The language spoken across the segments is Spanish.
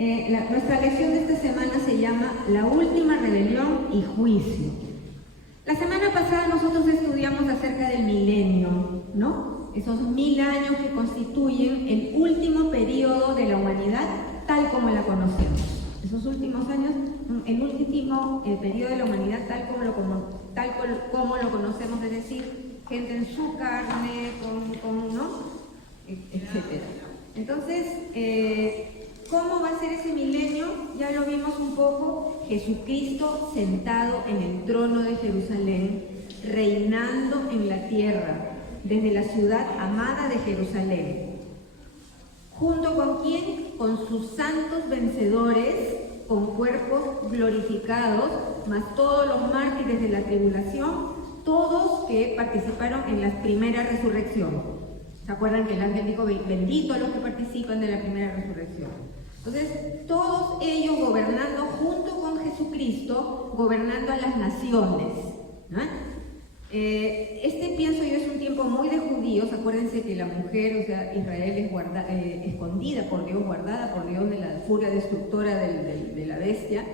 Nuestra lección de esta semana se llama La última rebelión y juicio. La semana pasada nosotros estudiamos acerca del milenio, ¿no? Esos 1000 años que constituyen el último periodo de la humanidad tal como la conocemos. Esos últimos años, el último periodo de la humanidad tal como lo conocemos, es decir, gente en su carne, ¿no? Etcétera. Entonces, ¿cómo va a ser ese milenio? Ya lo vimos un poco. Jesucristo sentado en el trono de Jerusalén, reinando en la tierra, desde la ciudad amada de Jerusalén. ¿Junto con quién? Con sus santos vencedores, con cuerpos glorificados, más todos los mártires de la tribulación, todos que participaron en la primera resurrección. ¿Se acuerdan que el ángel dijo, bendito a los que participan de la primera resurrección? Entonces, todos ellos gobernando junto con Jesucristo, gobernando a las naciones, ¿no? Pienso yo, es un tiempo muy de judíos. Acuérdense que la mujer, o sea, Israel es escondida por Dios, guardada por Dios de la furia destructora de la bestia,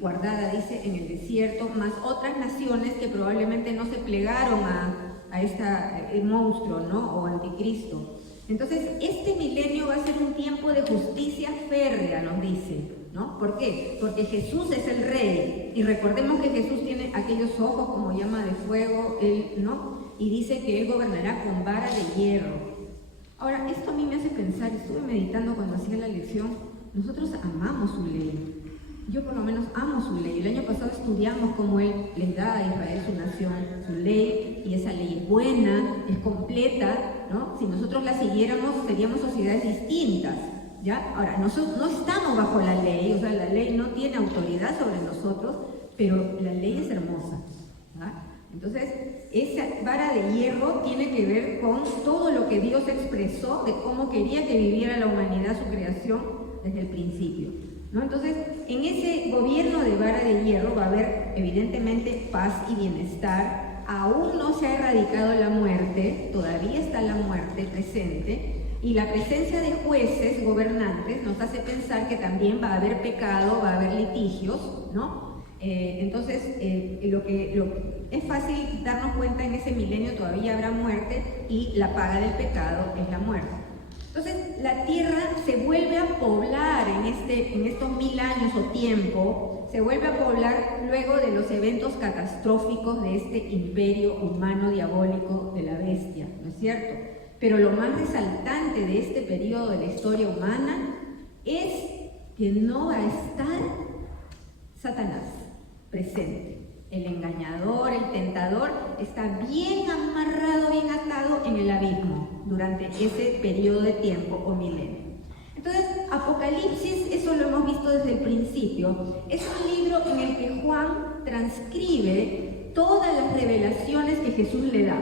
guardada, dice, en el desierto, más otras naciones que probablemente no se plegaron a este monstruo, ¿no? O anticristo. Entonces, este milenio va a ser un tiempo de justicia férrea, nos dice, ¿no? ¿Por qué? Porque Jesús es el Rey, y recordemos que Jesús tiene aquellos ojos como llama de fuego, ¿no? Y dice que Él gobernará con vara de hierro. Ahora, esto a mí me hace pensar, estuve meditando cuando hacía la lección, nosotros amamos su ley. Yo por lo menos amo su ley. El año pasado estudiamos cómo Él les da a Israel, su nación, su ley, y esa ley es buena, es completa, ¿no? Si nosotros la siguiéramos, seríamos sociedades distintas, ¿ya? Ahora, nosotros no estamos bajo la ley, o sea, la ley no tiene autoridad sobre nosotros, pero la ley es hermosa, ¿ya? Entonces, esa vara de hierro tiene que ver con todo lo que Dios expresó de cómo quería que viviera la humanidad, su creación, desde el principio, ¿no? Entonces, en ese gobierno de vara de hierro va a haber evidentemente paz y bienestar. Aún no se ha erradicado la muerte, todavía está la muerte presente, y la presencia de jueces, gobernantes, nos hace pensar que también va a haber pecado, va a haber litigios, ¿no? Entonces, es fácil darnos cuenta, en ese milenio todavía habrá muerte, y la paga del pecado es la muerte. Entonces, la tierra se vuelve a poblar en estos 1000 años o tiempo, se vuelve a poblar luego de los eventos catastróficos de este imperio humano diabólico de la bestia, ¿no es cierto? Pero lo más resaltante de este periodo de la historia humana es que no va a estar Satanás presente. El engañador, el tentador, está bien amarrado, bien atado en el abismo durante ese periodo de tiempo o milenio. Entonces, Apocalipsis, eso lo hemos visto desde el principio, es un libro en el que Juan transcribe todas las revelaciones que Jesús le da,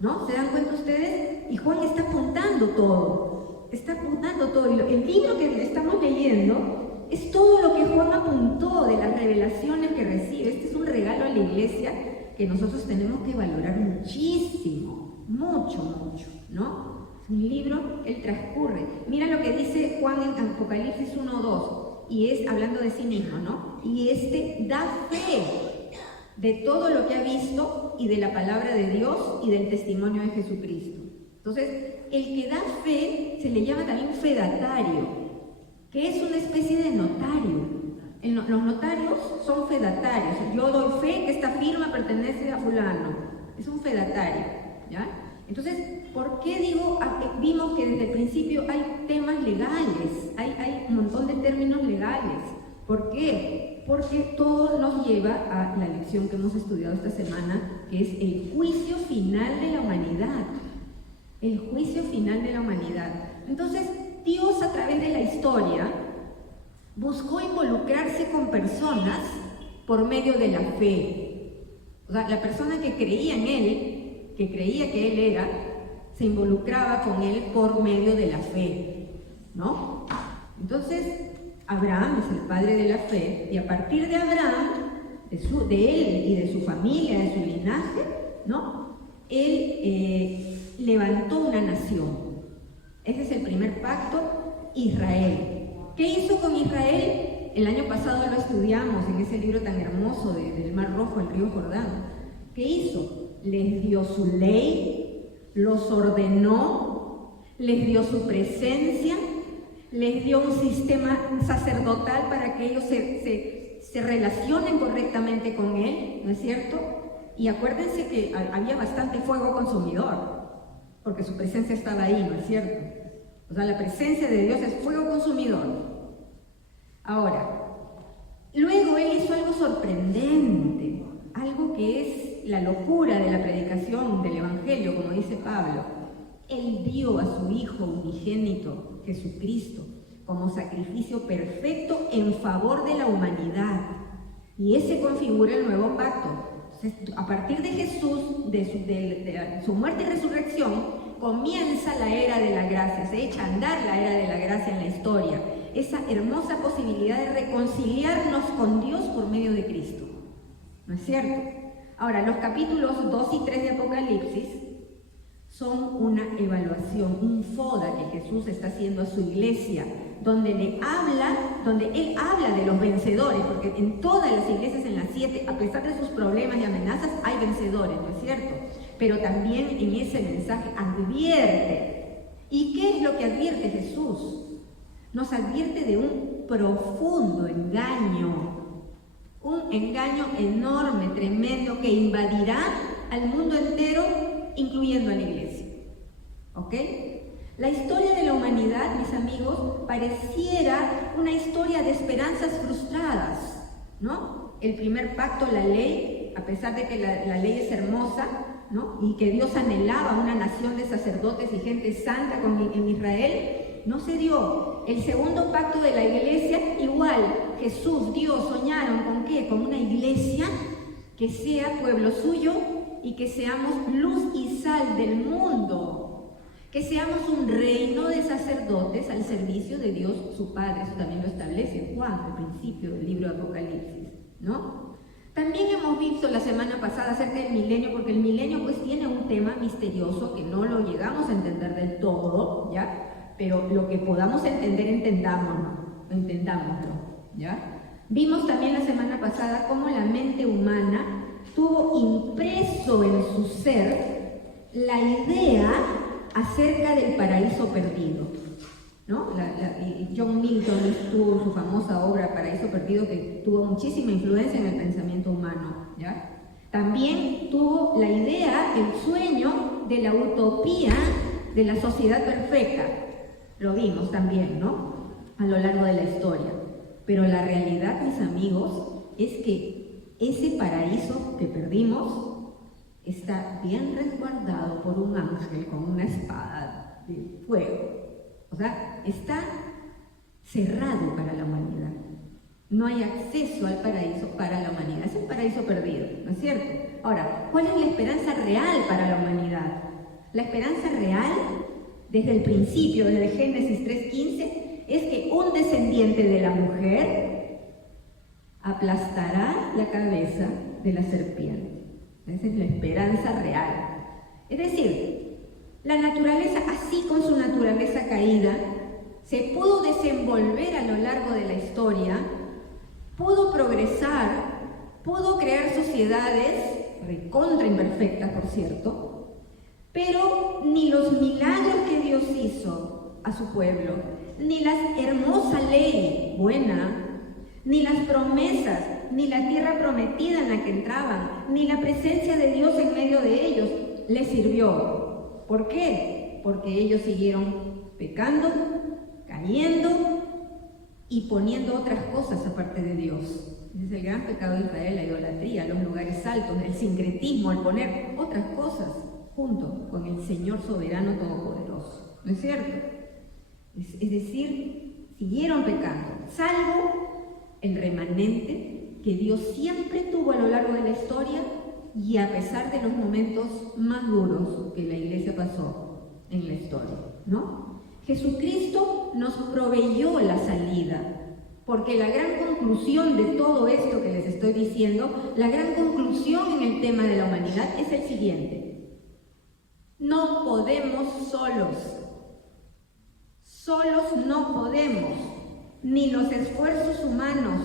¿no? ¿Se dan cuenta ustedes? Y Juan está apuntando todo, y el libro que estamos leyendo es todo lo que Juan apuntó de las revelaciones que recibe. Este es un regalo a la iglesia que nosotros tenemos que valorar muchísimo, mucho, ¿no? Es un libro, él transcurre. Mira lo que dice Juan en Apocalipsis 1:2, y es hablando de sí mismo, ¿no? Y da fe de todo lo que ha visto y de la palabra de Dios y del testimonio de Jesucristo. Entonces, el que da fe se le llama también fedatario, que es una especie de notario. Los notarios son fedatarios. Yo doy fe que esta firma pertenece a fulano. Es un fedatario, ¿ya? Entonces, ¿por qué digo? Vimos que desde el principio hay temas legales, hay un montón de términos legales. ¿Por qué? Porque todo nos lleva a la lección que hemos estudiado esta semana, que es el juicio final de la humanidad. El juicio final de la humanidad. Entonces, Dios, a través de la historia, buscó involucrarse con personas por medio de la fe. O sea, la persona que creía en Él, que creía que Él era, se involucraba con Él por medio de la fe, ¿no? Entonces, Abraham es el padre de la fe, y a partir de Abraham, de él y de su familia, de su linaje, ¿no? Él levantó una nación. Ese es el primer pacto, Israel. ¿Qué hizo con Israel? El año pasado lo estudiamos en ese libro tan hermoso del Mar Rojo, el río Jordán. ¿Qué hizo? Les dio su ley, los ordenó, les dio su presencia, les dio un sistema sacerdotal para que ellos se relacionen correctamente con Él, ¿no es cierto? Y acuérdense que había bastante fuego consumidor, porque su presencia estaba ahí, ¿no es cierto? O sea, la presencia de Dios es fuego consumidor. Ahora, luego Él hizo algo sorprendente, algo que es la locura de la predicación del Evangelio, como dice Pablo. Él dio a su Hijo unigénito, Jesucristo, como sacrificio perfecto en favor de la humanidad. Y ese configura el nuevo pacto. A partir de Jesús, de su muerte y resurrección, comienza la era de la gracia, se echa a andar la era de la gracia en la historia. Esa hermosa posibilidad de reconciliarnos con Dios por medio de Cristo. ¿No es cierto? Ahora, los capítulos 2 y 3 de Apocalipsis son una evaluación, un foda que Jesús está haciendo a su iglesia, donde Él habla de los vencedores, porque en todas las iglesias, en las 7, a pesar de sus problemas y amenazas, hay vencedores, ¿no es cierto? Pero también en ese mensaje advierte. ¿Y qué es lo que advierte Jesús? Nos advierte de un profundo engaño, un engaño enorme, tremendo, que invadirá al mundo entero, incluyendo a la iglesia. ¿Ok? La historia de la humanidad, mis amigos, pareciera una historia de esperanzas frustradas, ¿no? El primer pacto, la ley, a pesar de que la ley es hermosa, ¿no? Y que Dios anhelaba una nación de sacerdotes y gente santa en Israel, no se dio. El segundo pacto de la iglesia, igual, Jesús, Dios, soñaron ¿con qué? Con una iglesia que sea pueblo suyo y que seamos luz y sal del mundo. Que seamos un reino de sacerdotes al servicio de Dios su Padre. Eso también lo establece Juan al principio del libro de Apocalipsis, ¿no? También hemos visto la semana pasada acerca del milenio, porque el milenio pues tiene un tema misterioso que no lo llegamos a entender del todo, ¿ya? Pero lo que podamos entender, entendámoslo, ¿ya? Vimos también la semana pasada cómo la mente humana tuvo impreso en su ser la idea acerca del paraíso perdido, ¿no? John Milton tuvo su famosa obra Paraíso Perdido, que tuvo muchísima influencia en el pensamiento humano, ¿ya? También tuvo la idea, el sueño de la utopía de la sociedad perfecta. Lo vimos también, ¿no? A lo largo de la historia. Pero la realidad, mis amigos, es que ese paraíso que perdimos está bien resguardado por un ángel con una espada de fuego. O sea, está cerrado para la humanidad. No hay acceso al paraíso para la humanidad. Es un paraíso perdido, ¿no es cierto? Ahora, ¿cuál es la esperanza real para la humanidad? La esperanza real, desde el principio, desde Génesis 3:15, es que un descendiente de la mujer aplastará la cabeza de la serpiente. Esa es la esperanza real. Es decir, la naturaleza, así con su naturaleza caída, se pudo desenvolver a lo largo de la historia, pudo progresar, pudo crear sociedades recontra imperfectas, por cierto, pero ni los milagros que Dios hizo a su pueblo, ni la hermosa ley buena, ni las promesas, ni la tierra prometida en la que entraban, ni la presencia de Dios en medio de ellos les sirvió. ¿Por qué? Porque ellos siguieron pecando, cayendo y poniendo otras cosas aparte de Dios. Ese es el gran pecado de Israel, la idolatría, los lugares altos, el sincretismo, el poner otras cosas junto con el Señor soberano todopoderoso. ¿No es cierto? Es decir, siguieron pecando, salvo el remanente que Dios siempre tuvo a lo largo de la historia, y a pesar de los momentos más duros que la iglesia pasó en la historia, ¿no? Jesucristo nos proveyó la salida, porque la gran conclusión de todo esto que les estoy diciendo, la gran conclusión en el tema de la humanidad es el siguiente: no podemos solos no podemos. ni los esfuerzos humanos,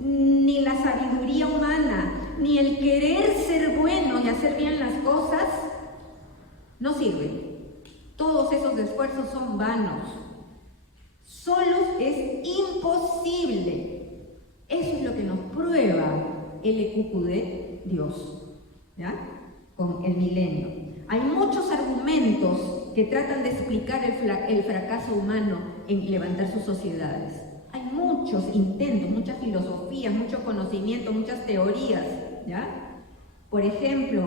ni la sabiduría humana, ni el querer ser bueno y hacer bien las cosas, no sirven. Todos esos esfuerzos son vanos. Solos es imposible. Eso es lo que nos prueba el EQQD Dios, ¿ya? Con el milenio. Hay muchos argumentos que tratan de explicar el fracaso humano en levantar sus sociedades. Hay muchos intentos, muchas filosofías, mucho conocimiento, muchas teorías, ¿ya? Por ejemplo,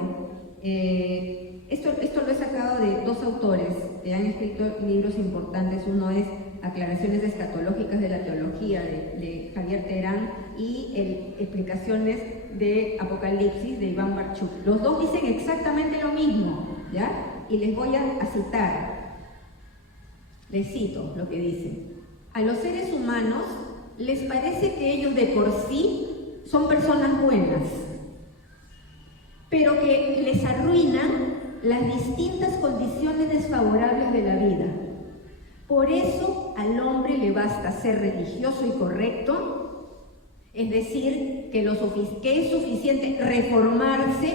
esto lo he sacado de dos autores que han escrito libros importantes. Uno es Aclaraciones escatológicas de la teología de Javier Terán y Explicaciones de Apocalipsis de Iván Barchuk. Los dos dicen exactamente lo mismo, ¿ya? Y les voy a citar. Les cito lo que dicen. A los seres humanos les parece que ellos de por sí son personas buenas, pero que les arruinan las distintas condiciones desfavorables de la vida. Por eso al hombre le basta ser religioso y correcto, es decir, que es suficiente reformarse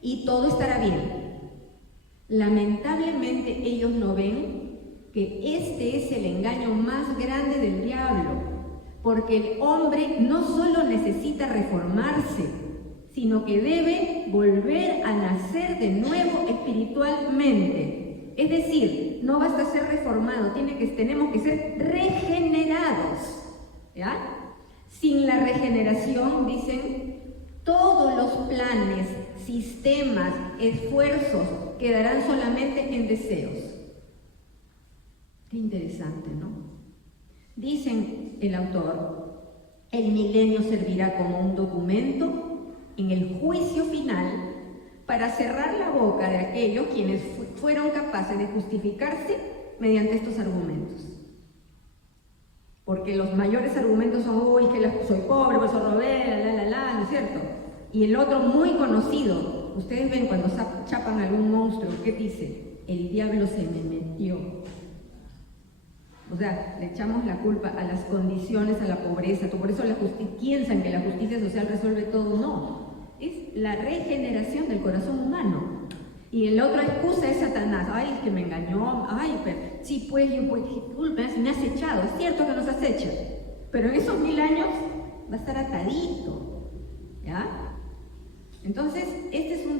y todo estará bien. Lamentablemente ellos no ven que este es el engaño más grande del diablo, porque el hombre no solo necesita reformarse, sino que debe volver a nacer de nuevo espiritualmente. Es decir, no basta ser reformado, tenemos que ser regenerados, ¿ya? Sin la regeneración, dicen, todos los planes, sistemas, esfuerzos quedarán solamente en deseos. Qué interesante, ¿no? Dicen el autor, el milenio servirá como un documento en el juicio final para cerrar la boca de aquellos quienes fueron capaces de justificarse mediante estos argumentos. Porque los mayores argumentos son, uy, que soy pobre, pues soy robé, ¿no es cierto? Y el otro muy conocido, ustedes ven cuando chapan a algún monstruo, ¿qué dice? El diablo se me metió. O sea, le echamos la culpa a las condiciones, a la pobreza. Por eso piensan que la justicia social resuelve todo. No, es la regeneración del corazón humano. Y la otra excusa es Satanás. Ay, es que me engañó. Ay, pero sí, pues, disculpa, me has echado. Es cierto que nos has hecho. Pero en esos 1000 años va a estar atadito. ¿Ya? Entonces, este es un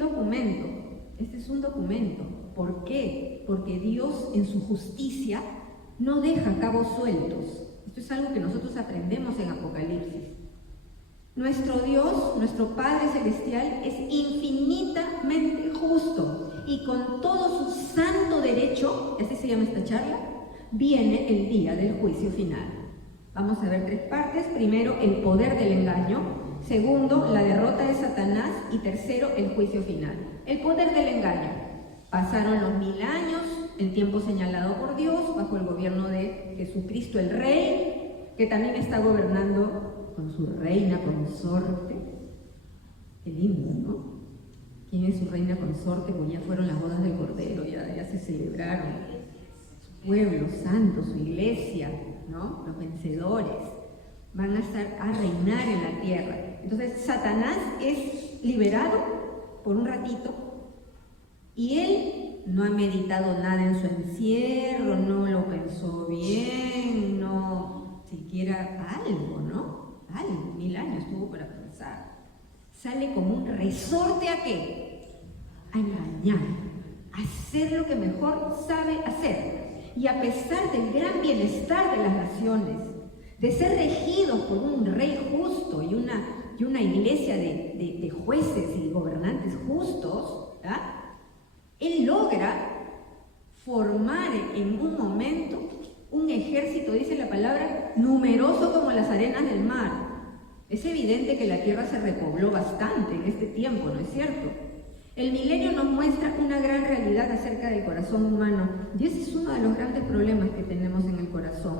documento. ¿Por qué? Porque Dios en su justicia no deja cabos sueltos. Esto es algo que nosotros aprendemos en Apocalipsis. Nuestro Dios, nuestro Padre Celestial, es infinitamente justo y con todo su santo derecho, así se llama esta charla, viene el día del juicio final. Vamos a ver 3 partes. Primero, el poder del engaño. Segundo, la derrota de Satanás. Y tercero, el juicio final. El poder del engaño. Pasaron los 1000 años, el tiempo señalado por Dios, bajo el gobierno de Jesucristo el Rey, que también está gobernando con su reina consorte. Qué lindo, ¿no? ¿Quién es su reina consorte? Pues ya fueron las bodas del Cordero, ya se celebraron. Su pueblo santo, su iglesia, ¿no? Los vencedores van a reinar en la tierra. Entonces Satanás es liberado por un ratito y él no ha meditado nada en su encierro, no lo pensó bien, no siquiera algo, ¿no? 1000 años tuvo para pensar. Sale como un resorte ¿a qué? A engañar, a hacer lo que mejor sabe hacer. Y a pesar del gran bienestar de las naciones, de ser regidos por un rey justo y una iglesia de jueces y gobernantes justos, ¿verdad? Él logra formar en un momento un ejército, dice la palabra, numeroso como las arenas del mar. Es evidente que la tierra se repobló bastante en este tiempo, ¿no es cierto? El milenio nos muestra una gran realidad acerca del corazón humano, y ese es uno de los grandes problemas que tenemos en el corazón,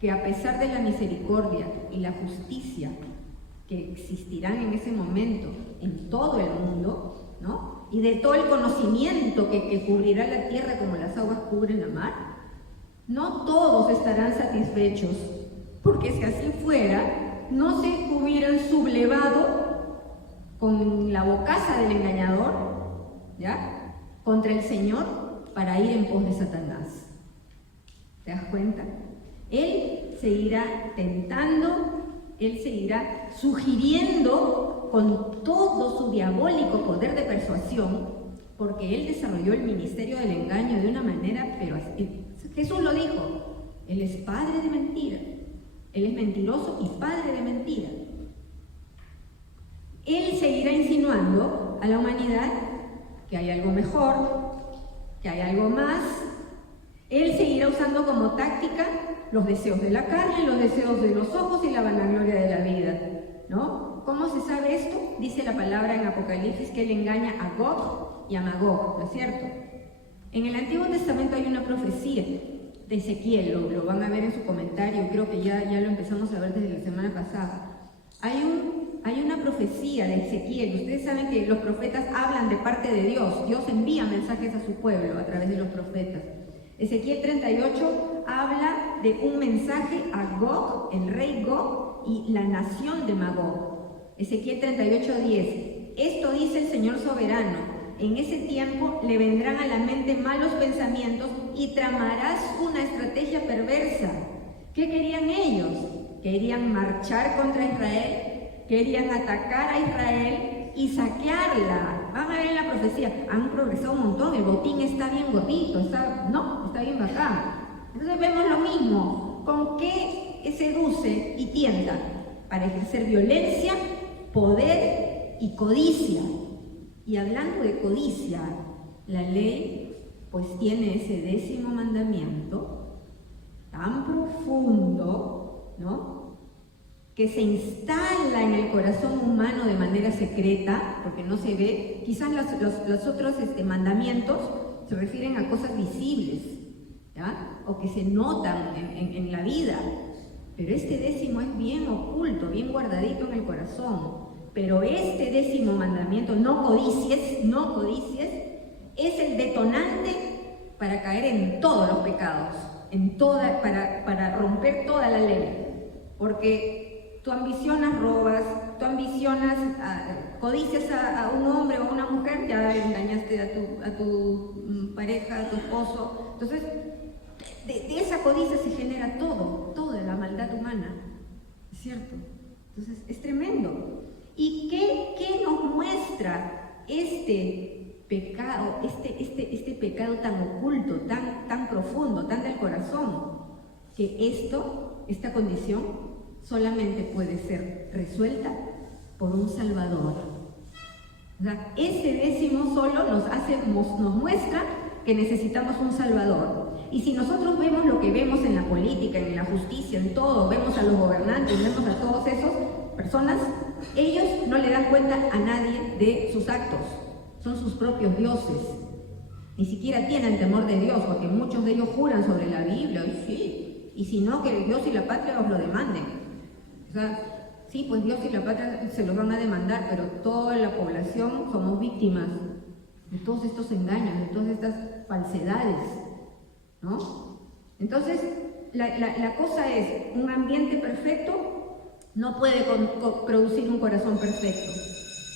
que a pesar de la misericordia y la justicia que existirán en ese momento en todo el mundo, ¿no? Y de todo el conocimiento que cubrirá la tierra como las aguas cubren la mar, no todos estarán satisfechos, porque si así fuera, no se hubieran sublevado con la bocaza del engañador, ¿ya?, contra el Señor para ir en pos de Satanás. ¿Te das cuenta? Él seguirá tentando, él seguirá sugiriendo con todo su diabólico poder de persuasión, porque él desarrolló el ministerio del engaño de una manera, pero Jesús lo dijo, él es padre de mentira, él es mentiroso y padre de mentira. Él seguirá insinuando a la humanidad que hay algo mejor, que hay algo más. Él seguirá usando como táctica los deseos de la carne, los deseos de los ojos y la vanagloria de la vida, ¿no? ¿Cómo se sabe esto? Dice la palabra en Apocalipsis que él engaña a Gog y a Magog, ¿no es cierto? En el Antiguo Testamento hay una profecía de Ezequiel, lo van a ver en su comentario, creo que ya lo empezamos a ver desde la semana pasada. Hay una profecía de Ezequiel. Ustedes saben que los profetas hablan de parte de Dios. Dios envía mensajes a su pueblo a través de los profetas. Ezequiel 38 habla de un mensaje a Gog, el rey Gog, y la nación de Magog. Ezequiel 38:10. Esto dice el Señor soberano: en ese tiempo le vendrán a la mente malos pensamientos y tramarás una estrategia perversa. ¿Qué querían ellos? Querían marchar contra Israel, querían atacar a Israel y saquearla. Van a ver en la profecía, han progresado un montón, el botín está bien gordito, está bien bacán. Entonces vemos lo mismo, con qué seduce y tienta para ejercer violencia, poder y codicia. Y hablando de codicia, la ley pues tiene ese 10º mandamiento tan profundo, ¿no?, que se instala en el corazón humano de manera secreta, porque no se ve. Quizás los otros mandamientos se refieren a cosas visibles, ¿ya?, o que se notan en la vida, pero este 10º es bien oculto, bien guardadito en el corazón. Pero este 10º mandamiento, no codicies, es el detonante para caer en todos los pecados, para romper toda la ley, porque tú ambicionas, robas, tú ambicionas, codicias a un hombre o a una mujer, ya engañaste a tu pareja, a tu esposo. Entonces, de esa codicia se genera toda la maldad humana, ¿cierto? Entonces, es tremendo. ¿Y qué nos muestra este pecado, este pecado tan oculto, tan profundo, tan del corazón? Que esta condición solamente puede ser resuelta por un Salvador. O sea, ese 10º solo nos muestra que necesitamos un Salvador. Y si nosotros vemos lo que vemos en la política, en la justicia, en todo, vemos a los gobernantes, vemos a todos esos personas, ellos no le dan cuenta a nadie de sus actos, son sus propios dioses. Ni siquiera tienen temor de Dios, porque muchos de ellos juran sobre la Biblia, y si no, que Dios y la patria os lo demanden. O sea, sí, pues Dios y la patria se los van a demandar, pero toda la población somos víctimas de todos estos engaños, de todas estas falsedades, ¿no? Entonces, la cosa es, un ambiente perfecto no puede producir un corazón perfecto.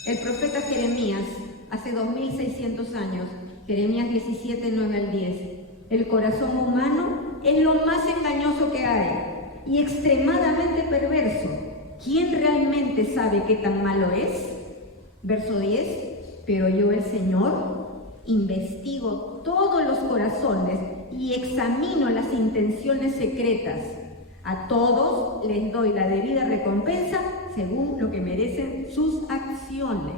El profeta Jeremías, hace 2600 años, Jeremías 17, 9 al 10, el corazón humano es lo más engañoso que hay y extremadamente perverso. ¿Quién realmente sabe qué tan malo es? Verso 10, pero yo, el Señor, investigo todos los corazones y examino las intenciones secretas. A todos les doy la debida recompensa según lo que merecen sus acciones.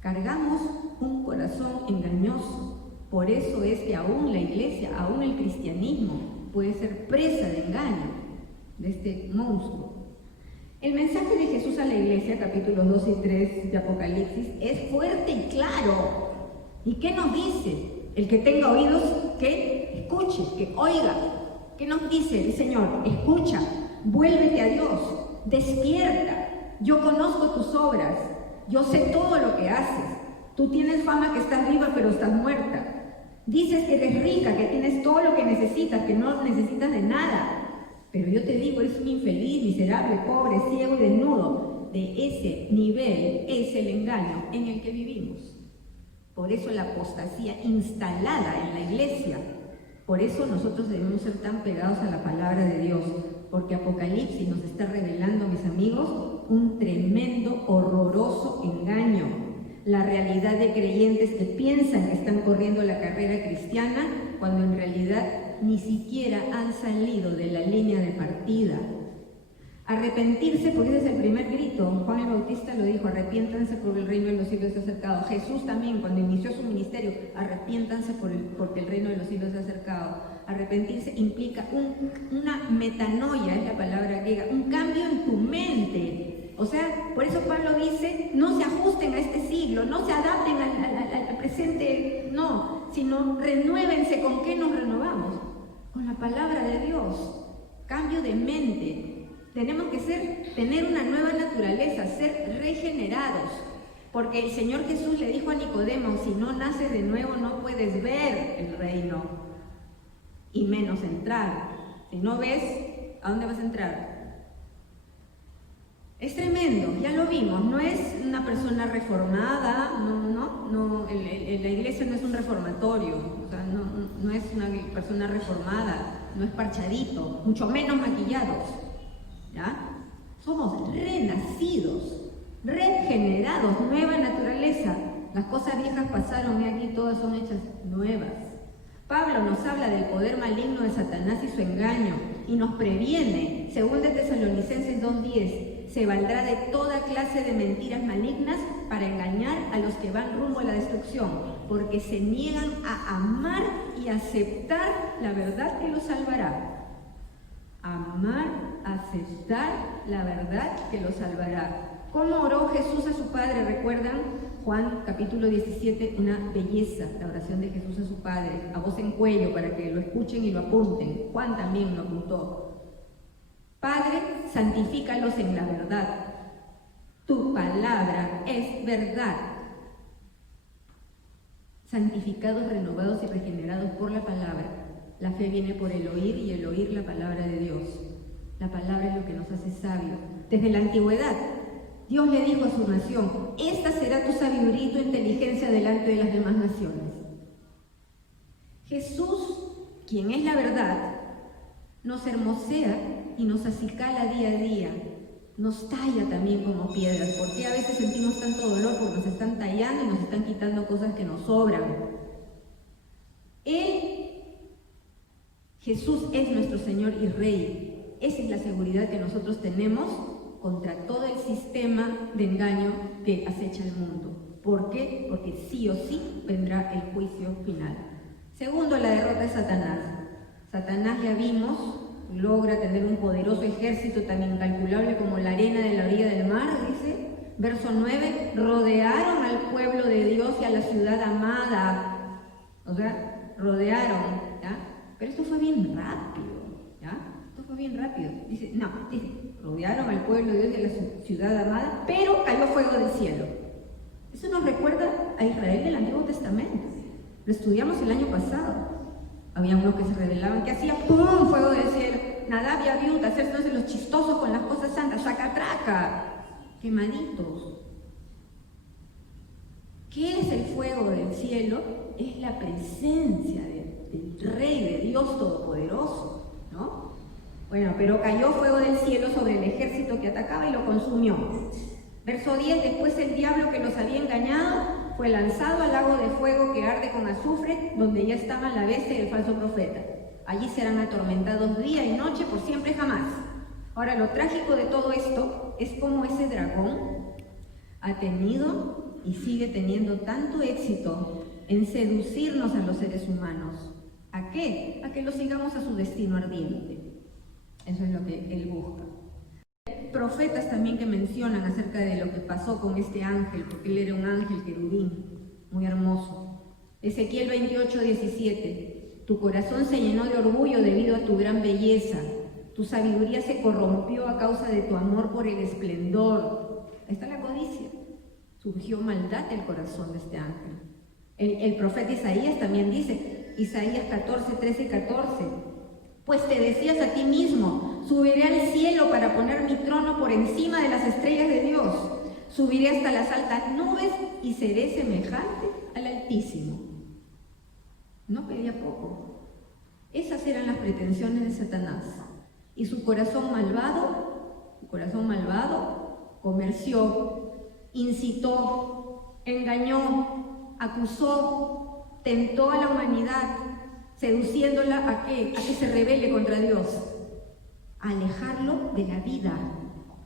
Cargamos un corazón engañoso. Por eso es que aún la iglesia, aún el cristianismo puede ser presa de engaño, de este monstruo. El mensaje de Jesús a la iglesia, capítulos 2 y 3 de Apocalipsis, es fuerte y claro. ¿Y qué nos dice? El que tenga oídos, que escuche, que oiga. ¿Qué nos dice el Señor? Escucha, vuélvete a Dios, despierta. Yo conozco tus obras, yo sé todo lo que haces. Tú tienes fama que estás viva, pero estás muerta. Dices que eres rica, que tienes todo lo que necesitas, que no necesitas de nada. Pero yo te digo, eres un infeliz, miserable, pobre, ciego y desnudo. De ese nivel es el engaño en el que vivimos. Por eso la apostasía instalada en la iglesia. Por eso nosotros debemos ser tan pegados a la palabra de Dios, porque Apocalipsis nos está revelando, mis amigos, un tremendo, horroroso engaño. La realidad de creyentes que piensan que están corriendo la carrera cristiana, cuando en realidad ni siquiera han salido de la línea de partida. Arrepentirse, porque ese es el primer grito. Juan el Bautista lo dijo: arrepiéntanse porque el reino de los cielos se ha acercado. Jesús también, cuando inició su ministerio: arrepiéntanse porque el reino de los cielos se ha acercado. Arrepentirse implica una metanoia, es la palabra griega, un cambio en tu mente. O sea, por eso Pablo dice: no se ajusten a este siglo, no se adapten al presente, no, sino renuévense. ¿Con qué nos renovamos? Con la palabra de Dios. Cambio de mente. Tenemos que tener una nueva naturaleza, ser regenerados, porque el Señor Jesús le dijo a Nicodemo: si no naces de nuevo no puedes ver el reino, y menos entrar. Si no ves, ¿a dónde vas a entrar? Es tremendo, ya lo vimos. No es una persona reformada, no, la iglesia no es un reformatorio, o sea, no es una persona reformada, no es parchadito, mucho menos maquillados. ¿Ya? Somos renacidos, regenerados, nueva naturaleza. Las cosas viejas pasaron y aquí todas son hechas nuevas. Pablo nos habla del poder maligno de Satanás y su engaño y nos previene, según de Tesalonicenses 2:10, se valdrá de toda clase de mentiras malignas para engañar a los que van rumbo a la destrucción, porque se niegan a amar y aceptar la verdad que los salvará. Amar, aceptar la verdad que lo salvará. ¿Cómo oró Jesús a su Padre? ¿Recuerdan? Juan capítulo 17, una belleza, la oración de Jesús a su Padre, a voz en cuello, para que lo escuchen y lo apunten. Juan también lo apuntó. Padre, santifícalos en la verdad. Tu palabra es verdad. Santificados, renovados y regenerados por la palabra. La fe viene por el oír y el oír la palabra de Dios. La palabra es lo que nos hace sabios. Desde la antigüedad, Dios le dijo a su nación: esta será tu sabiduría y tu inteligencia delante de las demás naciones. Jesús, quien es la verdad, nos hermosea y nos acicala día a día. Nos talla también como piedras. ¿Por qué a veces sentimos tanto dolor? Porque nos están tallando y nos están quitando cosas que nos sobran. Jesús es nuestro Señor y Rey. Esa es la seguridad que nosotros tenemos contra todo el sistema de engaño que acecha el mundo. ¿Por qué? Porque sí o sí vendrá el juicio final. Segundo, la derrota de Satanás. Satanás, ya vimos, logra tener un poderoso ejército tan incalculable como la arena de la orilla del mar, dice. Verso 9, rodearon al pueblo de Dios y a la ciudad amada. O sea, rodearon, ¿ya? Pero esto fue bien rápido, ¿ya? Esto fue bien rápido. Dice, rodearon al pueblo de Dios y a la ciudad amada, pero cayó fuego del cielo. Eso nos recuerda a Israel del Antiguo Testamento. Lo estudiamos el año pasado. Había unos que se rebelaban, que hacían ¡pum! Fuego del cielo. Nadab y Abiú, hacerse los chistosos con las cosas santas, sacatraca, quemaditos. ¿Qué es el fuego del cielo? Es la presencia del Rey, de Dios Todopoderoso, ¿no? Bueno, pero cayó fuego del cielo sobre el ejército que atacaba y lo consumió. Verso 10, después el diablo que los había engañado fue lanzado al lago de fuego que arde con azufre, donde ya estaban la bestia y el falso profeta. Allí serán atormentados día y noche por siempre jamás. Ahora, lo trágico de todo esto es cómo ese dragón ha tenido y sigue teniendo tanto éxito en seducirnos a los seres humanos. ¿A qué? A que lo sigamos a su destino ardiente. Eso es lo que él busca. Profetas también que mencionan acerca de lo que pasó con este ángel, porque él era un ángel querubín, muy hermoso. Ezequiel 28:17, tu corazón se llenó de orgullo debido a tu gran belleza, tu sabiduría se corrompió a causa de tu amor por el esplendor. Ahí está la codicia. Surgió maldad del corazón de este ángel. El profeta Isaías también dice, Isaías 14:13 y 14, pues te decías a ti mismo, Subiré al cielo para poner mi trono por encima de las estrellas de Dios. Subiré hasta las altas nubes y seré semejante al Altísimo. No pedía poco. Esas eran las pretensiones de Satanás. Y su corazón malvado, comerció, incitó, engañó, acusó, tentó a la humanidad, seduciéndola ¿a qué? A que se rebele contra Dios, a alejarlo de la vida,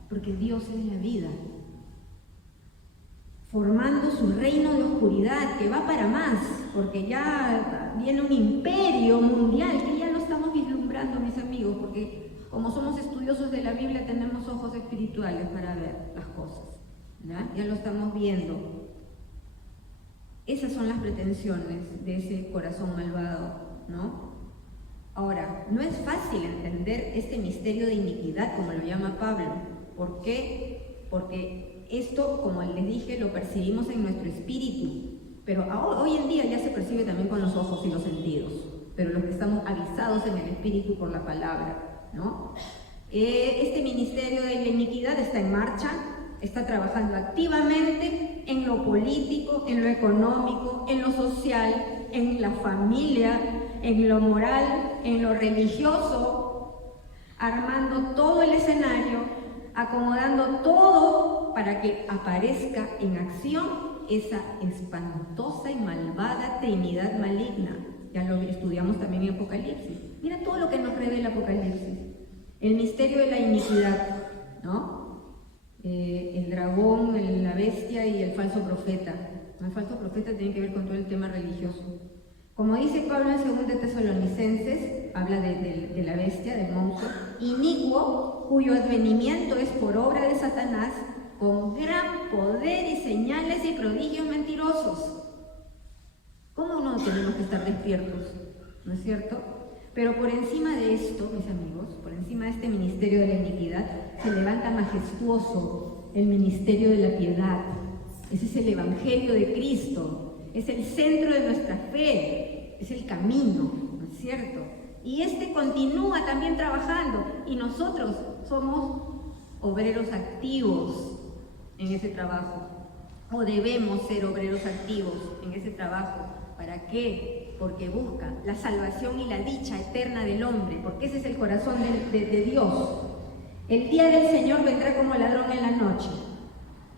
porque Dios es la vida, formando su reino de oscuridad que va para más, porque ya viene un imperio mundial que ya lo estamos vislumbrando, mis amigos, porque como somos estudiosos de la Biblia tenemos ojos espirituales para ver las cosas, ya lo estamos viendo. Esas son las pretensiones de ese corazón malvado, ¿no? Ahora, no es fácil entender este misterio de iniquidad, como lo llama Pablo. ¿Por qué? Porque esto, como les dije, lo percibimos en nuestro espíritu, pero hoy en día ya se percibe también con los ojos y los sentidos, pero los que estamos avisados en el espíritu por la palabra, ¿no? Este ministerio de la iniquidad está en marcha, está trabajando activamente en lo político, en lo económico, en lo social, en la familia, en lo moral, en lo religioso, armando todo el escenario, acomodando todo para que aparezca en acción esa espantosa y malvada Trinidad maligna. Ya lo estudiamos también en Apocalipsis. Mira todo lo que nos revela Apocalipsis. El misterio de la iniquidad, ¿no? El dragón, la bestia y el falso profeta. El falso profeta tiene que ver con todo el tema religioso. Como dice Pablo en 2 Tesalonicenses, habla de la bestia, del monstruo, inicuo, cuyo advenimiento es por obra de Satanás, con gran poder y señales y prodigios mentirosos. ¿Cómo no tenemos que estar despiertos? ¿No es cierto? Pero por encima de esto, mis amigos, por encima de este ministerio de la iniquidad, se levanta majestuoso el ministerio de la piedad. Ese es el Evangelio de Cristo, es el centro de nuestra fe, es el camino, ¿no es cierto? Y este continúa también trabajando, y nosotros somos obreros activos en ese trabajo, o debemos ser obreros activos en ese trabajo. ¿Para qué? Porque busca la salvación y la dicha eterna del hombre, porque ese es el corazón de Dios. El día del Señor vendrá como ladrón en la noche.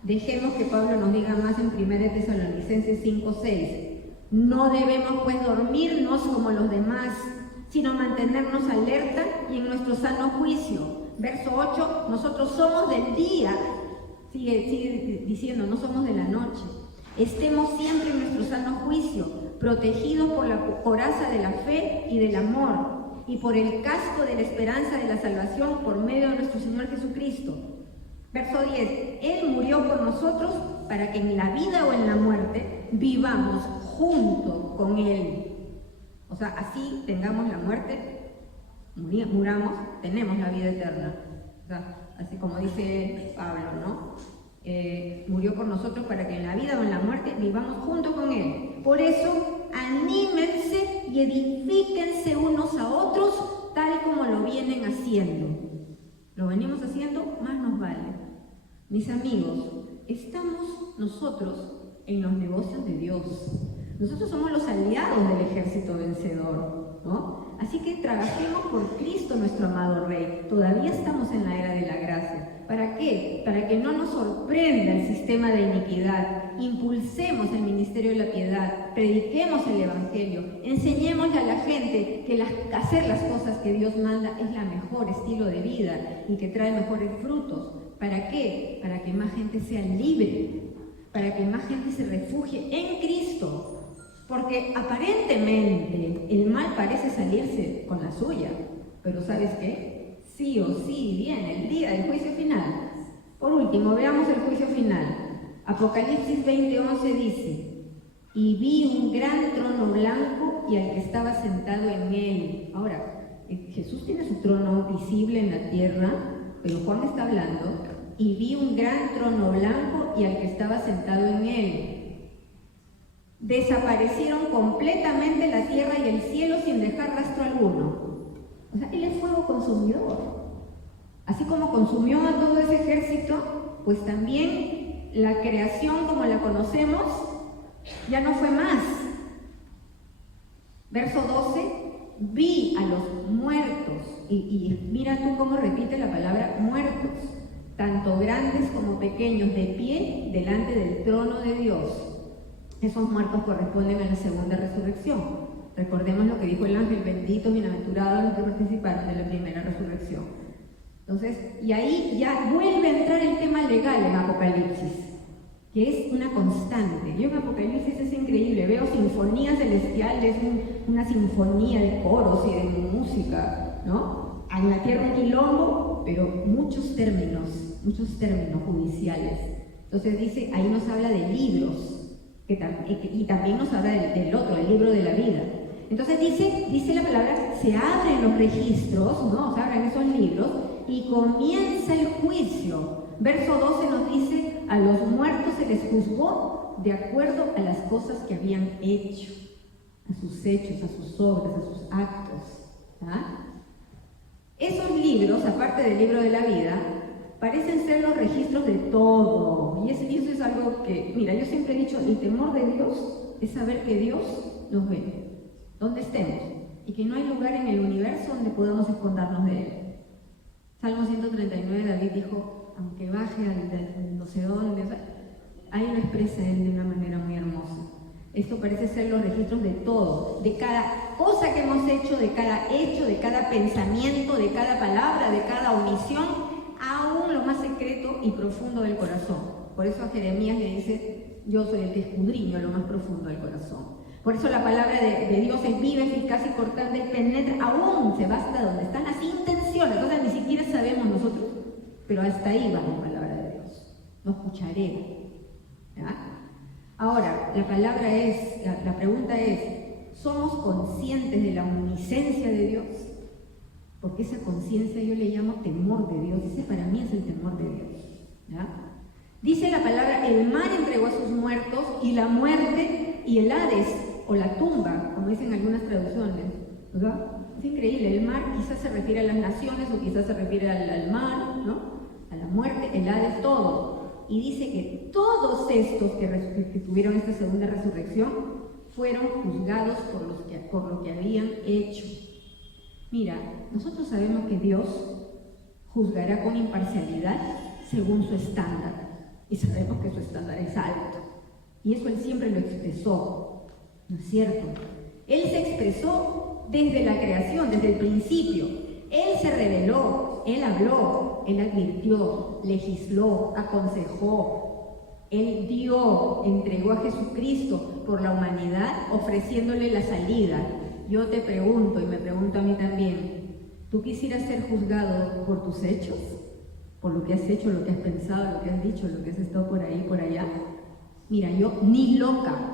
Dejemos que Pablo nos diga más en 1 Tesalonicenses 5:6. No debemos pues dormirnos como los demás, sino mantenernos alerta y en nuestro sano juicio. Verso 8, nosotros somos del día. Sigue diciendo, no somos de la noche. Estemos siempre en nuestro sano juicio, protegidos por la coraza de la fe y del amor, y por el casco de la esperanza de la salvación por medio de nuestro Señor Jesucristo. Verso 10, Él murió por nosotros para que en la vida o en la muerte vivamos junto con Él. O sea, así tengamos la muerte, muramos, tenemos la vida eterna. O sea, así como dice Pablo, ¿no? Murió por nosotros para que en la vida o en la muerte vivamos junto con Él. Por eso, anímense y edifíquense unos a otros tal como lo vienen haciendo. Lo venimos haciendo, más nos vale. Mis amigos, estamos nosotros en los negocios de Dios. Nosotros somos los aliados del ejército vencedor, ¿no? Así que trabajemos por Cristo, nuestro amado Rey. Todavía estamos en la era de la gracia. ¿Para qué? Para que no nos sorprenda el sistema de iniquidad. Impulsemos el ministerio de la piedad, prediquemos el Evangelio, enseñémosle a la gente que hacer las cosas que Dios manda es la mejor estilo de vida y que trae mejores frutos. ¿Para qué? Para que más gente sea libre, para que más gente se refugie en Cristo. Porque aparentemente el mal parece salirse con la suya, pero ¿sabes qué? Sí o sí viene el día del juicio final. Por último, veamos el juicio final. Apocalipsis 20:11 dice: y vi un gran trono blanco y al que estaba sentado en él. Ahora, Jesús tiene su trono visible en la tierra, pero Juan está hablando, y vi un gran trono blanco y al que estaba sentado en él. Desaparecieron completamente la tierra y el cielo sin dejar rastro alguno. O sea, Él es fuego consumidor. Así como consumió a todo ese ejército, pues también la creación como la conocemos ya no fue más. Verso 12, vi a los muertos, y mira tú cómo repite la palabra muertos, tanto grandes como pequeños, de pie delante del trono de Dios. Esos muertos corresponden a la segunda resurrección. Recordemos lo que dijo el ángel: benditos, bienaventurados los que participaron de la primera resurrección. Entonces, y ahí ya vuelve a entrar el tema legal en Apocalipsis, que es una constante. Yo en Apocalipsis es increíble, veo sinfonías celestiales, una sinfonía de coros y de música, ¿no? En la tierra un quilombo, pero muchos términos judiciales. Entonces dice, ahí nos habla de libros, y también nos habla del otro, el libro de la vida. Entonces dice la palabra, se abren los registros, ¿no? Se abren esos libros y comienza el juicio. Verso 12 nos dice, a los muertos se les juzgó de acuerdo a las cosas que habían hecho, a sus hechos, a sus obras, a sus actos. ¿Ah? Esos libros, aparte del libro de la vida, parecen ser los registros de todo. Y eso es algo que, mira, yo siempre he dicho, el temor de Dios es saber que Dios nos ve, donde estemos, y que no hay lugar en el universo donde podamos escondernos de Él. Salmo 139, David dijo, aunque baje al no sé dónde, ahí lo expresa Él de una manera muy hermosa. Esto parece ser los registros de todo, de cada cosa que hemos hecho, de cada pensamiento, de cada palabra, de cada omisión, aún lo más secreto y profundo del corazón. Por eso a Jeremías le dice, yo soy el que escudriño lo más profundo del corazón. Por eso la palabra de Dios es viva, eficaz y cortante, penetra, aún se va hasta donde están las intenciones. O sea, ni siquiera sabemos nosotros, pero hasta ahí va la palabra de Dios. Nos escucharé. ¿Ya? Ahora, la pregunta es, ¿somos conscientes de la omnisciencia de Dios? Porque esa conciencia yo le llamo temor de Dios. Ese para mí es el temor de Dios. ¿Ya? Dice la palabra, el mar entregó a sus muertos y la muerte y el Hades, o la tumba, como dicen algunas traducciones. ¿Verdad? Es increíble, el mar quizás se refiere a las naciones o quizás se refiere al mar, ¿no? A la muerte, el Hades, todo. Y dice que todos estos que tuvieron esta segunda resurrección fueron juzgados por lo que habían hecho. Mira, nosotros sabemos que Dios juzgará con imparcialidad según su estándar. Y sabemos que su estándar es alto. Y eso Él siempre lo expresó, ¿no es cierto? Él se expresó desde la creación, desde el principio. Él se reveló, Él habló, Él advirtió, legisló, aconsejó. Él entregó a Jesucristo por la humanidad, ofreciéndole la salida. Yo te pregunto, y me pregunto a mí también, ¿tú quisieras ser juzgado por tus hechos? ¿Por lo que has hecho, lo que has pensado, lo que has dicho, lo que has estado por ahí, por allá? Mira, yo ni loca,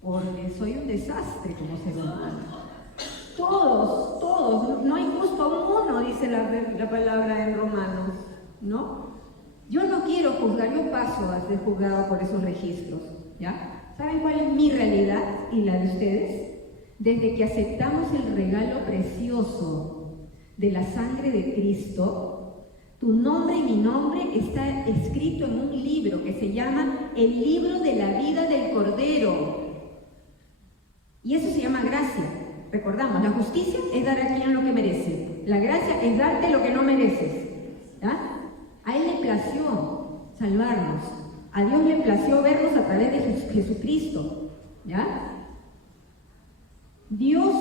porque soy un desastre como ser humano. Todos, no hay justo uno, dice la palabra en Romanos, ¿no? Yo no quiero juzgar, yo paso a ser juzgado por esos registros, ¿ya? ¿Saben cuál es mi realidad y la de ustedes? Desde que aceptamos el regalo precioso de la sangre de Cristo, tu nombre y mi nombre está escrito en un libro que se llama el libro de la vida del Cordero. Y eso se llama gracia. Recordamos, la justicia es dar a quien lo que merece. La gracia es darte lo que no mereces. ¿Ya? A Él le plació salvarnos. A Dios le plació vernos a través de Jesucristo. ¿Ya? Dios,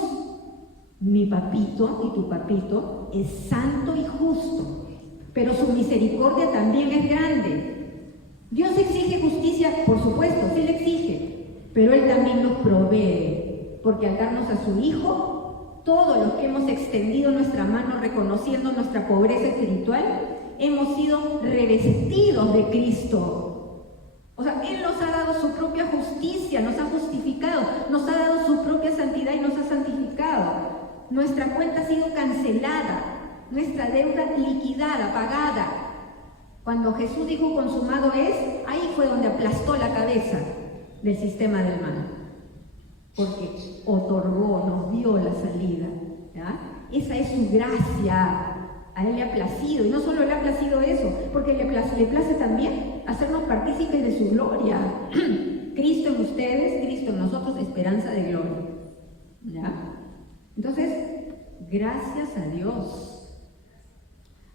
mi papito y tu papito, es santo y justo, pero su misericordia también es grande. Dios exige justicia, por supuesto, sí le exige, pero Él también nos provee, porque al darnos a su Hijo, todos los que hemos extendido nuestra mano reconociendo nuestra pobreza espiritual, hemos sido revestidos de Cristo. O sea, Él nos ha dado su propia justicia, nos ha justificado, nos ha dado su propia santidad y nos ha santificado. Nuestra cuenta ha sido cancelada, nuestra deuda liquidada, pagada. Cuando Jesús dijo consumado es, ahí fue donde aplastó la cabeza del sistema del mal. Porque otorgó, nos dio la salida. ¿ya? Esa es su gracia. A Él le ha placido, y no solo le ha placido eso, porque le place también hacernos partícipes de su gloria. Cristo en ustedes, Cristo en nosotros, esperanza de gloria. ¿Ya? Entonces, gracias a Dios,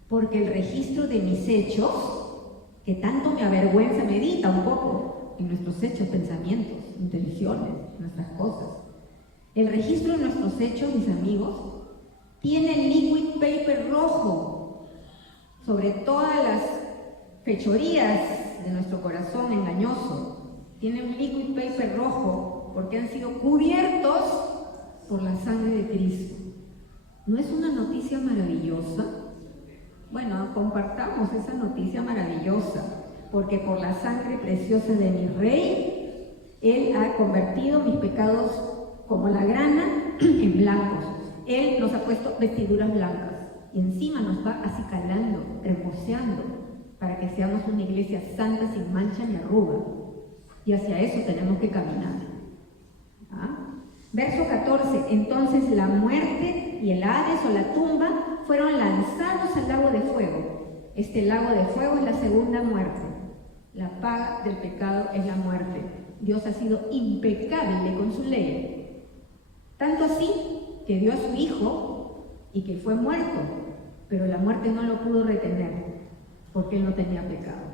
porque el registro de mis hechos, que tanto me avergüenza, medita un poco en nuestros hechos, pensamientos, intenciones, nuestras cosas. El registro de nuestros hechos, mis amigos, tiene liquid paper rojo sobre todas las fechorías de nuestro corazón engañoso. Tiene un liquid paper rojo porque han sido cubiertos por la sangre de Cristo. ¿No es una noticia maravillosa? Bueno, compartamos esa noticia maravillosa, porque por la sangre preciosa de mi Rey, Él ha convertido mis pecados como la grana en blancos. Él nos ha puesto vestiduras blancas y encima nos va acicalando, hermoseando, para que seamos una iglesia santa, sin mancha ni arruga. Y hacia eso tenemos que caminar. ¿Ah? Verso 14. Entonces la muerte y el Hades o la tumba fueron lanzados al lago de fuego. Este lago de fuego es la segunda muerte. La paga del pecado es la muerte. Dios ha sido impecable con su ley. Tanto así que dio a su Hijo y que fue muerto, pero la muerte no lo pudo retener porque Él no tenía pecado.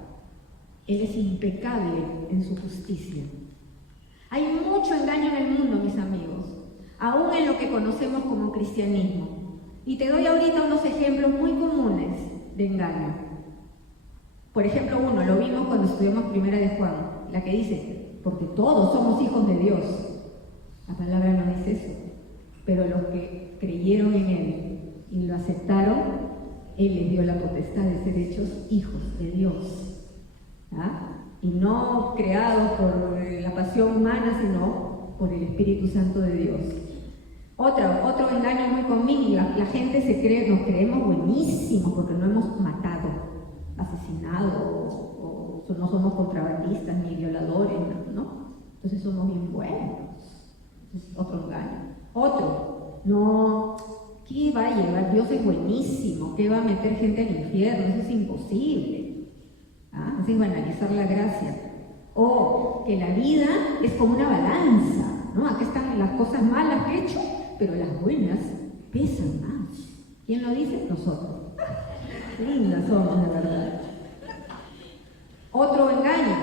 Él es impecable en su justicia. Hay mucho engaño en el mundo, mis amigos, aún en lo que conocemos como cristianismo. Y te doy ahorita unos ejemplos muy comunes de engaño. Por ejemplo, uno, lo vimos cuando estudiamos Primera de Juan, la que dice, porque todos somos hijos de Dios. La palabra no dice eso. Pero los que creyeron en Él y lo aceptaron, Él les dio la potestad de ser hechos hijos de Dios. ¿Ah? Y no creados por la pasión humana, sino por el Espíritu Santo de Dios. Otro engaño muy común, la gente se cree, nos creemos buenísimos porque no hemos matado, asesinado, o no somos contrabandistas ni violadores, ¿no? Entonces somos bien buenos. Entonces, otro engaño. Otro, no, ¿qué va a llevar? Dios es buenísimo, ¿qué va a meter gente al infierno? Eso es imposible. ¿Ah? Ese es banalizar la gracia. O que la vida es como una balanza, ¿no? Aquí están las cosas malas que he hecho, pero las buenas pesan más. ¿Quién lo dice? Nosotros. Lindas somos, de verdad. Otro engaño.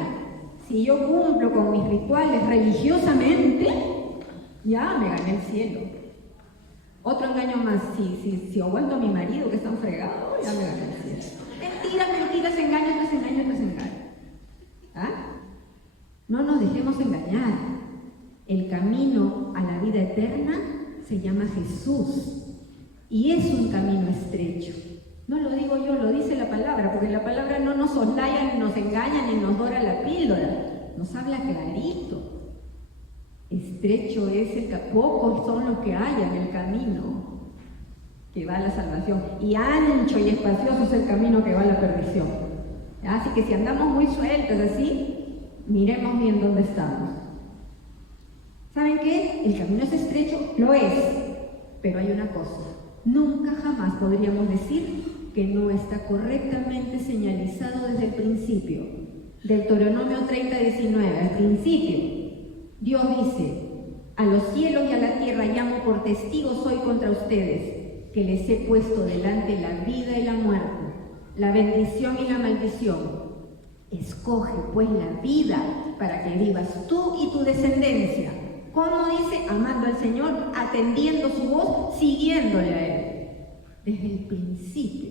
Si yo cumplo con mis rituales religiosamente, ya me gané el cielo. Otro engaño más, si aguanto a mi marido que está un fregado, ya me gané el cielo. Mentiras, engaño tras engaño tras engaño. ¿Ah? No nos dejemos engañar. El camino a la vida eterna se llama Jesús y es un camino estrecho. No lo digo yo, lo dice la palabra, porque la palabra no nos soslaya, ni nos engaña, ni nos dora la píldora. Nos habla clarito. Estrecho es el camino, pocos son los que hallan el camino que va a la salvación, y ancho y espacioso es el camino que va a la perdición. Así que si andamos muy sueltos así, miremos bien dónde estamos. ¿Saben qué? El camino es estrecho, lo es, pero hay una cosa, nunca jamás podríamos decir que no está correctamente señalizado desde el principio. Deuteronomio 30:19, al principio, Dios dice, a los cielos y a la tierra llamo por testigos hoy contra ustedes, que les he puesto delante la vida y la muerte, la bendición y la maldición. Escoge pues la vida para que vivas tú y tu descendencia. ¿Cómo dice? Amando al Señor, atendiendo su voz, siguiéndole a Él. Desde el principio.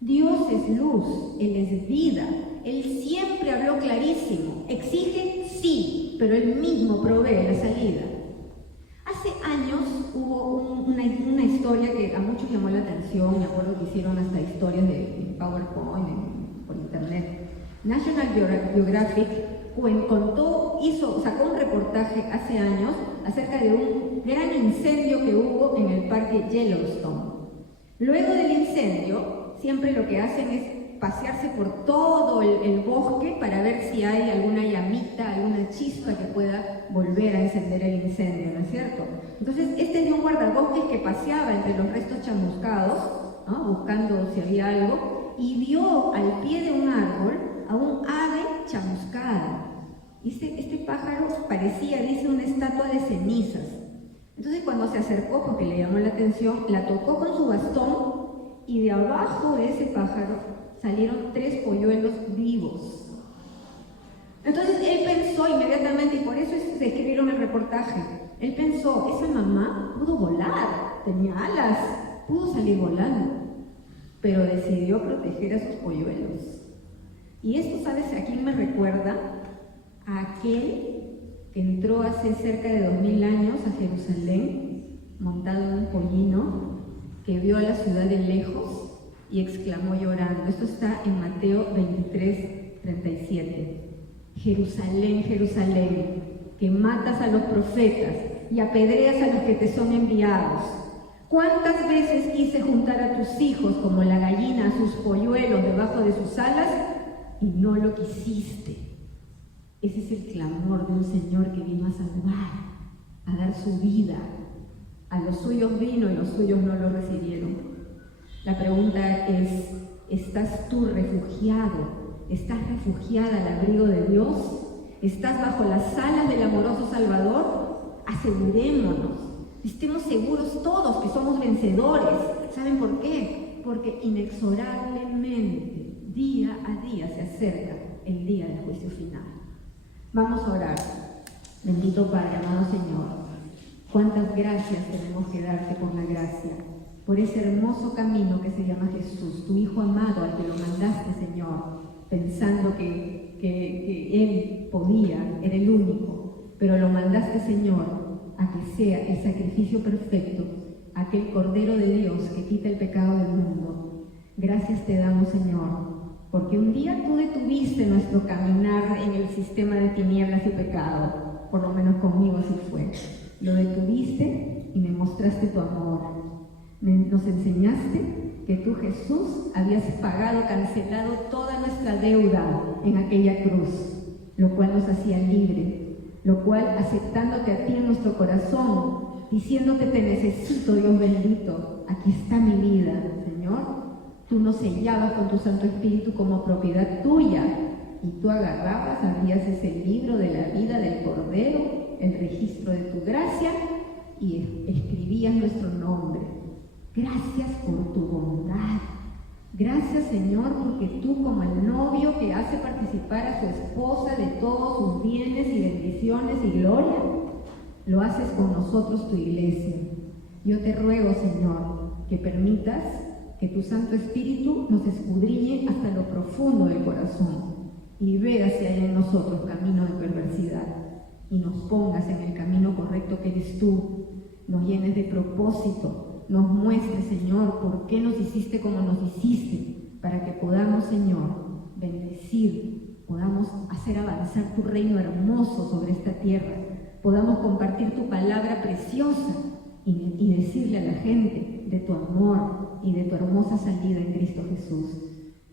Dios es luz, Él es vida. Él siempre habló clarísimo. Exige, sí, pero Él mismo provee la salida. Hace años hubo una historia que a muchos llamó la atención. Me acuerdo que hicieron hasta historias de PowerPoint por internet. National Geographic sacó un reportaje hace años acerca de un gran incendio que hubo en el parque Yellowstone. Luego del incendio, siempre lo que hacen es pasearse por todo el bosque para ver si hay alguna llamita, alguna chispa que pueda volver a encender el incendio, ¿no es cierto? Entonces, este es un guardabosques que paseaba entre los restos chamuscados, ¿no?, buscando si había algo, y vio al pie de un árbol a un ave chamuscada. Este pájaro parecía, dice, una estatua de cenizas. Entonces, cuando se acercó, porque le llamó la atención, la tocó con su bastón, y de abajo de ese pájaro salieron 3 polluelos vivos. Entonces él pensó inmediatamente, y por eso se escribieron el reportaje, él pensó, esa mamá pudo volar, tenía alas, pudo salir volando, pero decidió proteger a sus polluelos. Y esto, ¿sabes a quién me recuerda? A aquel que entró hace cerca de 2000 años a Jerusalén, montado en un pollino, que vio a la ciudad de lejos y exclamó llorando. Esto está en Mateo 23:37. Jerusalén, Jerusalén, que matas a los profetas y apedreas a los que te son enviados. ¿Cuántas veces quise juntar a tus hijos como la gallina a sus polluelos debajo de sus alas y no lo quisiste? Ese es el clamor de un Señor que vino a salvar, a dar su vida. A los suyos vino y los suyos no lo recibieron. La pregunta es, ¿estás tú refugiado? ¿Estás refugiada al abrigo de Dios? ¿Estás bajo las alas del amoroso Salvador? Asegurémonos, estemos seguros todos que somos vencedores. ¿Saben por qué? Porque inexorablemente, día a día se acerca el día del juicio final. Vamos a orar. Bendito Padre, amado Señor, cuántas gracias tenemos que darte por la gracia, por ese hermoso camino que se llama Jesús, tu Hijo amado al que lo mandaste, Señor, pensando que Él podía, era el único, pero lo mandaste, Señor, a que sea el sacrificio perfecto, aquel Cordero de Dios que quita el pecado del mundo. Gracias te damos, Señor, porque un día tú detuviste nuestro caminar en el sistema de tinieblas y pecado, por lo menos conmigo así fue. Lo detuviste y me mostraste tu amor. Nos enseñaste que tú, Jesús, habías pagado, cancelado toda nuestra deuda en aquella cruz, lo cual nos hacía libre, lo cual, aceptándote a ti en nuestro corazón, diciéndote te necesito, Dios bendito, aquí está mi vida, Señor, tú nos sellabas con tu Santo Espíritu como propiedad tuya, y tú agarrabas, abrías ese libro de la vida del Cordero, el registro de tu gracia, y escribías nuestro nombre. Gracias por tu bondad. Gracias, Señor, porque tú, como el novio que hace participar a su esposa de todos sus bienes y bendiciones y gloria, lo haces con nosotros, tu iglesia. Yo te ruego, Señor, que permitas que tu Santo Espíritu nos escudriñe hasta lo profundo del corazón y vea si hay en nosotros camino de perversidad y nos pongas en el camino correcto que eres tú, nos llenes de propósito, nos muestres, Señor, por qué nos hiciste como nos hiciste, para que podamos, Señor, bendecir, podamos hacer avanzar tu reino hermoso sobre esta tierra, podamos compartir tu palabra preciosa y decirle a la gente de tu amor y de tu hermosa salida en Cristo Jesús.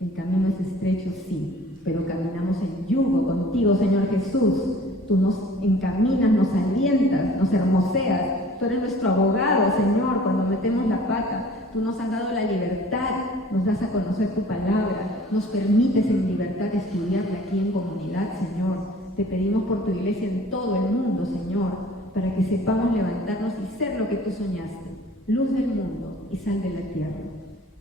El camino es estrecho, sí, pero caminamos en yugo contigo, Señor Jesús. Tú nos encaminas, nos alientas, nos hermoseas. Tú eres nuestro abogado, Señor, cuando metemos la pata. Tú nos has dado la libertad, nos das a conocer tu palabra, nos permites en libertad estudiarla aquí en comunidad, Señor. Te pedimos por tu iglesia en todo el mundo, Señor, para que sepamos levantarnos y ser lo que tú soñaste, luz del mundo y sal de la tierra.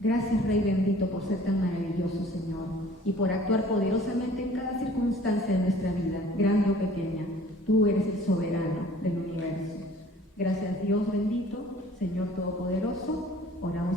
Gracias, Rey bendito, por ser tan maravilloso, Señor, y por actuar poderosamente en cada circunstancia de nuestra vida, grande o pequeña. Tú eres el soberano del universo. Gracias, Dios bendito, Señor Todopoderoso, oramos